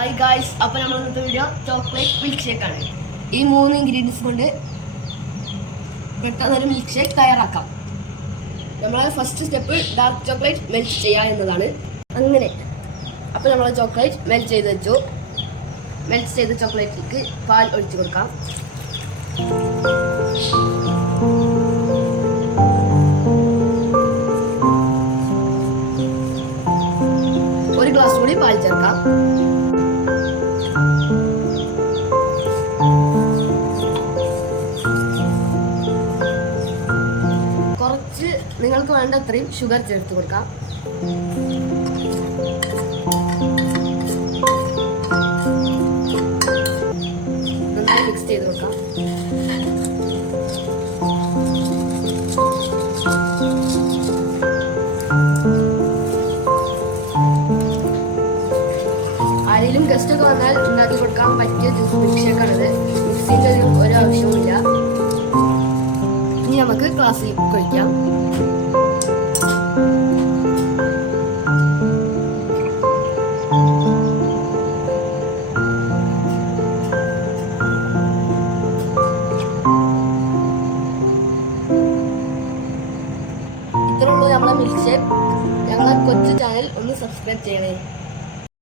Hi guys, അപ്പോൾ നമ്മൾ ഇന്നത്തെ വീഡിയോ ചോക്ലേറ്റ് മിൽക്ക് ഷേക്ക് ആണ്. ഈ 3 ഇൻഗ്രീഡിയൻസ് കൊണ്ട് പെട്ടെന്നൊരു മിൽക്ക് ഷേക്ക് തയ്യാറാക്കാം. നമ്മളെ first step dark chocolate melt ചെയ്യുക എന്നതാണ്. അങ്ങനെ അപ്പോൾ നമ്മൾ ചോക്ലേറ്റ് മെൽറ്റ് ചെയ്ത് വെച്ചു. മെൽറ്റ് ചെയ്ത ചോക്ലേറ്റിലേക്ക് പാൽ ഒഴിച്ചു കൊടുക്കാം. ഒരു ഗ്ലാസ് കൂടി പാൽ ചേർക്കാം. കുറച്ച് നിങ്ങൾക്ക് വേണ്ട അത്രയും ഷുഗർ ചേർത്ത് കൊടുക്കാം. നന്നായി മിക്സ് ചെയ്ത് കൊടുക്കാം. ആരെങ്കിലും ഗസ്റ്റ് ഒക്കെ വന്നാൽ ഉണ്ടാക്കി കൊടുക്കാൻ പറ്റിയ ജ്യൂസ് മിൽക്ക് ഷേക്കാണിത്. മിക്സിൻ്റെ ഒരു ആവശ്യവുമില്ല. ഇനി നമുക്ക് ഗ്ലാസ്സിൽ കഴിക്കാം. ഇത്രയുള്ളൂ നമ്മളെ മിൽക്ക് ഷേക്ക്. ഞങ്ങളെ കൊച്ചു ചാനൽ ഒന്ന് സബ്സ്ക്രൈബ് ചെയ്യണേ.